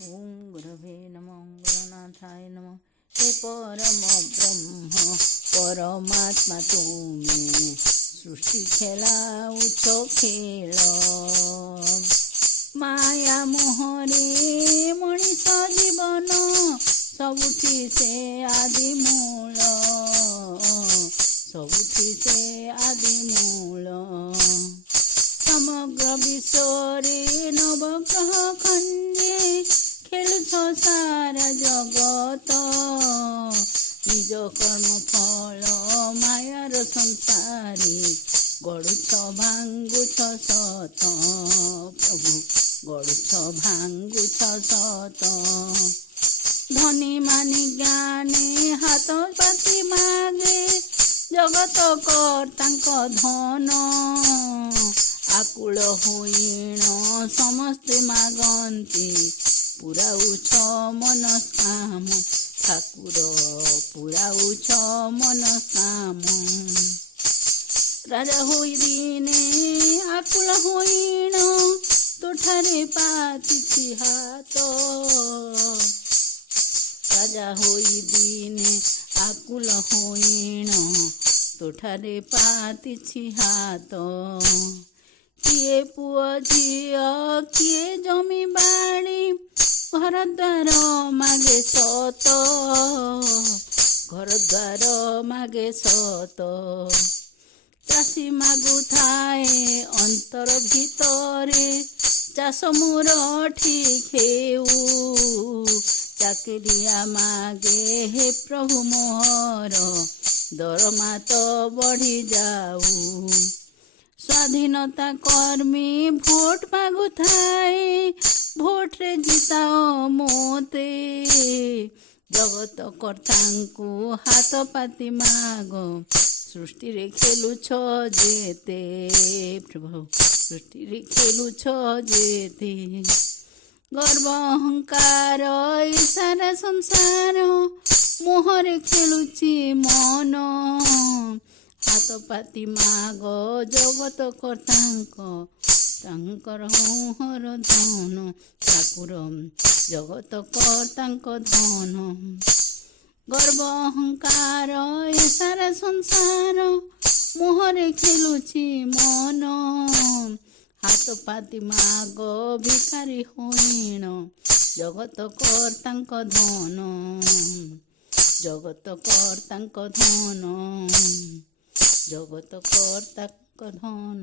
ओम गुरवे नमः गणनाथाय नमः। हे परम ब्रह्म परमात्मा तुम्हें सृष्टि खेलाउछ खेल माया मोहरे मनीष जीवन सबुठी से आदि मूल सबुठी से आदि मूल समग्र विश्वरे नवग्रह खंडे खेलुछ सारा जगत निज कर्म फल मायार संसारी गड़ुछ भांगुछ सत प्रभु गड़ुछ भांगुछ सत धनी मानी ज्ञाने हाथ पाति मागे जगत कर्तांक धन आकुल होइण समस्ते मागंती पुराउछ मनस्काम ठाकुर पुराउछ मनस्काम राजा होई दिने आकुल होइण तोठारे पातिछि हाथ राजा होई दिने आकुल होइण तोठारे पातिछि हाथ किए पुओ झियो किए जमी बाड़ी घर द्वार मागे सत घर द्वार मागे सत चाषी मागु थाए अंतर भितरे चाष मोर ठीक हेउ चाकरिया मागे हे प्रभु मोर दरमा तो बढ़ी जाऊ स्वाधीनता कर्मी भोट मागु थाए भोट रे जिताओ मोते जगत कर्तांकु हाथ पाति माग सृष्टि रे खेलुछ जेते प्रभु सृष्टि रे खेलुछ जेते गर्व अहंकार सारा संसार मोहरे खेलुची मन हाथ पाति माग जगत कर्तांक तांकर हर धन ठाकुर जगत कर्तांक धन गर्व अहंकार सारा संसार मोहरे खेलुची मन हाथ पाति माग भिखारी होइण जगत कर्तांक धन जगत कर्तांक धन जगत कर्तांक धन।